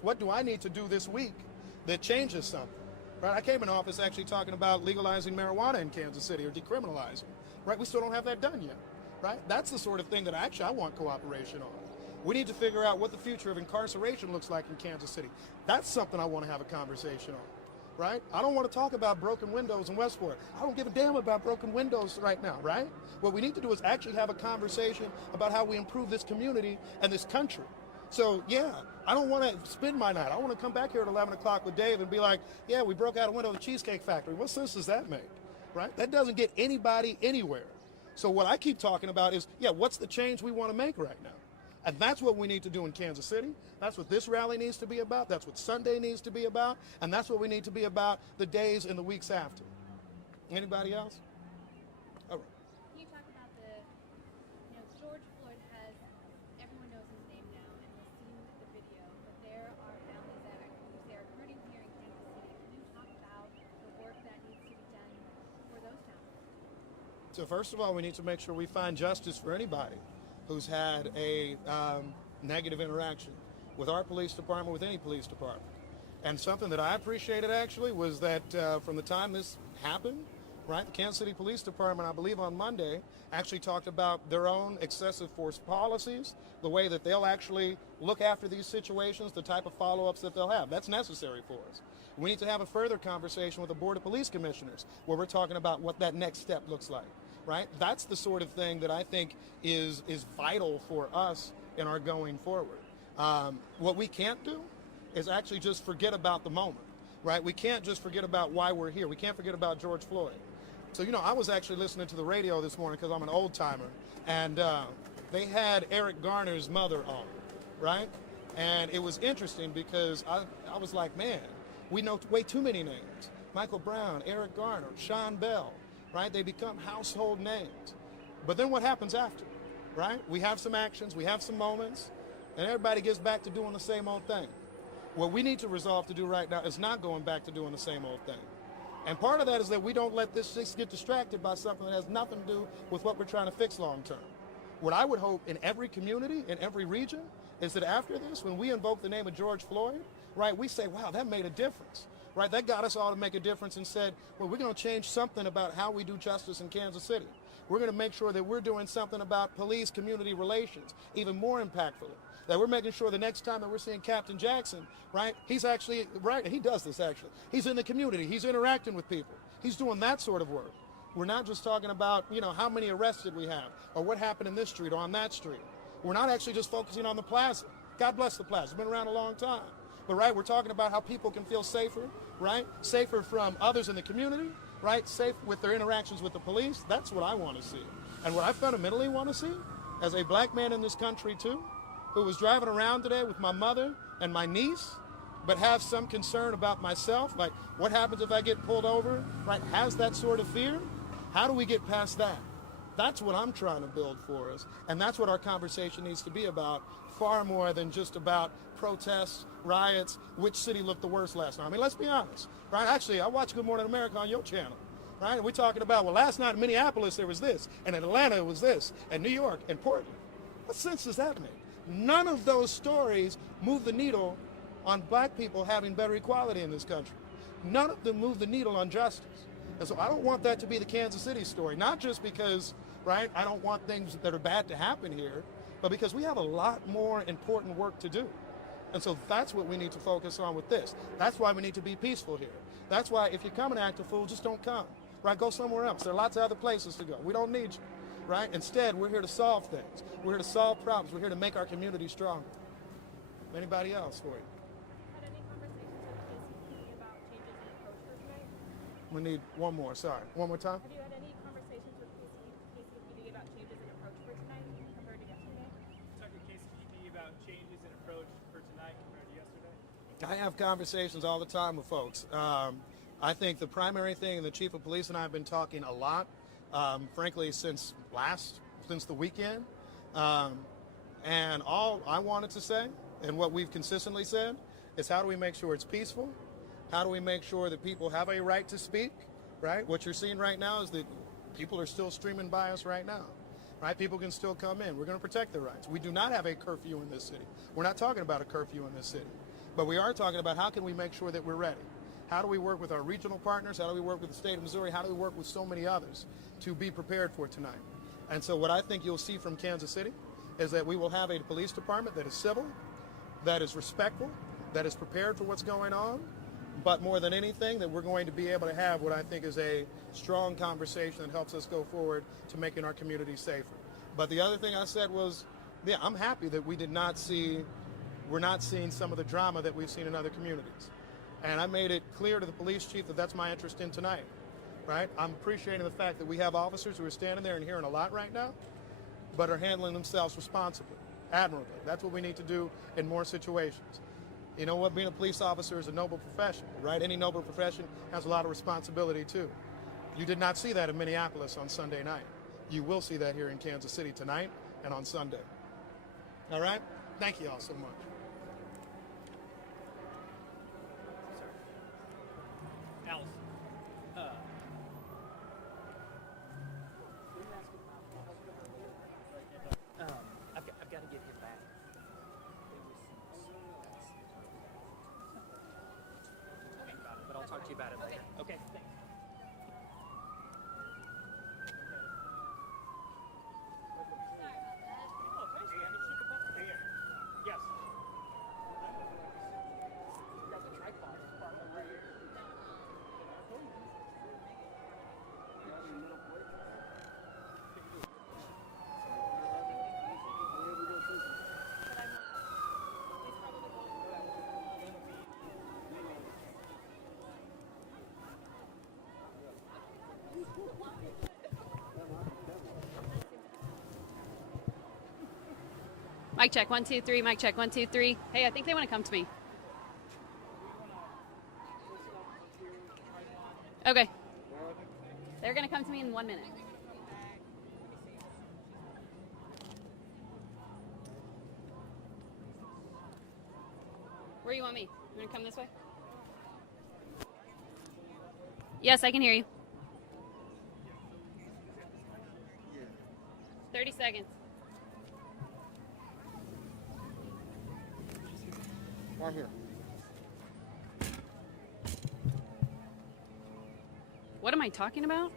What do I need to do this week that changes something? Right? I came in office actually talking about legalizing marijuana in Kansas City or decriminalizing. Right? We still don't have that done yet. Right? That's the sort of thing that I want cooperation on. We need to figure out what the future of incarceration looks like in Kansas City. That's something I want to have a conversation on. Right? I don't want to talk about broken windows in Westport. I don't give a damn about broken windows right now, right? What we need to do is actually have a conversation about how we improve this community and this country. So yeah, I don't want to spend my night. I want to come back here at 11 o'clock with Dave and be like, yeah, we broke out a window of the Cheesecake Factory. What sense does that make, right? That doesn't get anybody anywhere. So what I keep talking about is, yeah, what's the change we want to make right now? And that's what we need to do in Kansas City. That's what this rally needs to be about. That's what Sunday needs to be about. And that's what we need to be about the days and the weeks after. Anybody else? All right. Can you talk about George Floyd has, everyone knows his name now and has seen the video, but there are families that are hurting here in Kansas City. Can you talk about the work that needs to be done for those families? So first of all, we need to make sure we find justice for anybody who's had a negative interaction with our police department, with any police department. And something that I appreciated actually was that from the time this happened, right, the Kansas City Police Department, I believe on Monday, actually talked about their own excessive force policies, the way that they'll actually look after these situations, the type of follow-ups that they'll have. That's necessary for us. We need to have a further conversation with the Board of Police Commissioners where we're talking about what that next step looks like. Right? That's the sort of thing that I think is vital for us in our going forward. What we can't do is actually just forget about the moment, right? We can't just forget about why we're here. We can't forget about George Floyd. So, I was actually listening to the radio this morning because I'm an old timer, and they had Eric Garner's mother on, right? And it was interesting because I was like, man, we know way too many names. Michael Brown, Eric Garner, Sean Bell. Right? They become household names. But then what happens after? Right? We have some actions, we have some moments, and everybody gets back to doing the same old thing. What we need to resolve to do right now is not going back to doing the same old thing. And part of that is that we don't let this just get distracted by something that has nothing to do with what we're trying to fix long term. What I would hope in every community, in every region, is that after this, when we invoke the name of George Floyd, right, we say, wow, that made a difference. Right, that got us all to make a difference and said, well, we're going to change something about how we do justice in Kansas City. We're going to make sure that we're doing something about police-community relations, even more impactfully. That we're making sure the next time that we're seeing Captain Jackson, right, he's actually, right, he does this actually. He's in the community, he's interacting with people. He's doing that sort of work. We're not just talking about, how many arrests did we have, or what happened in this street or on that street. We're not actually just focusing on the plaza. God bless the plaza, it's been around a long time. But right, we're talking about how people can feel safer, right? Safer from others in the community, right? Safe with their interactions with the police. That's what I want to see. And what I fundamentally want to see, as a black man in this country too, who was driving around today with my mother and my niece, but have some concern about myself, like what happens if I get pulled over, right? Has that sort of fear? How do we get past that? That's what I'm trying to build for us. And that's what our conversation needs to be about, far more than just about protests, riots, which city looked the worst last night. I mean, let's be honest, right? Actually, I watch Good Morning America on your channel, right? And we're talking about, well, last night in Minneapolis there was this, and in Atlanta it was this, and New York, and Portland. What sense does that make? None of those stories move the needle on black people having better equality in this country. None of them move the needle on justice. And so I don't want that to be the Kansas City story, not just because, right, I don't want things that are bad to happen here, but because we have a lot more important work to do. And so that's what we need to focus on with this. That's why we need to be peaceful here. That's why if you come and act a fool, just don't come, right? Go somewhere else. There are lots of other places to go. We don't need you, right? Instead, we're here to solve things. We're here to solve problems. We're here to make our community stronger. Anybody else for you? Had any conversations with KCPD about changes in approach for tonight? We need one more, sorry. One more time? Have you had any conversations with KCPD about changes in approach for tonight compared to yesterday? Talk to KCPD about changes in approach for tonight compared to yesterday? I have conversations all the time with folks. I think the primary thing, and the chief of police and I have been talking a lot, frankly, since the weekend. And all I wanted to say, and what we've consistently said, is how do we make sure it's peaceful? How do we make sure that people have a right to speak, right? What you're seeing right now is that people are still streaming by us right now, right? People can still come in. We're going to protect their rights. We do not have a curfew in this city. We're not talking about a curfew in this city. But we are talking about how can we make sure that we're ready. How do we work with our regional partners? How do we work with the state of Missouri? How do we work with so many others to be prepared for tonight? And so what I think you'll see from Kansas City is that we will have a police department that is civil, that is respectful, that is prepared for what's going on, but more than anything, that we're going to be able to have what I think is a strong conversation that helps us go forward to making our community safer. But the other thing I said was, yeah, I'm happy that we're not seeing some of the drama that we've seen in other communities. And I made it clear to the police chief that that's my interest in tonight, right? I'm appreciating the fact that we have officers who are standing there and hearing a lot right now, but are handling themselves responsibly, admirably. That's what we need to do in more situations. You know what? Being a police officer is a noble profession, right? Any noble profession has a lot of responsibility, too. You did not see that in Minneapolis on Sunday night. You will see that here in Kansas City tonight and on Sunday. All right? Thank you all so much. Alice. I've got to get him back. But I'll talk to you about it later. Okay, thanks. Yes. Mic check, 1, 2, 3. Mic check, 1, 2, 3. Hey, I think they want to come to me. Okay. They're going to come to me in 1 minute. Where do you want me? You want to come this way? Yes, I can hear you. 30 seconds. I'm here. What am I talking about?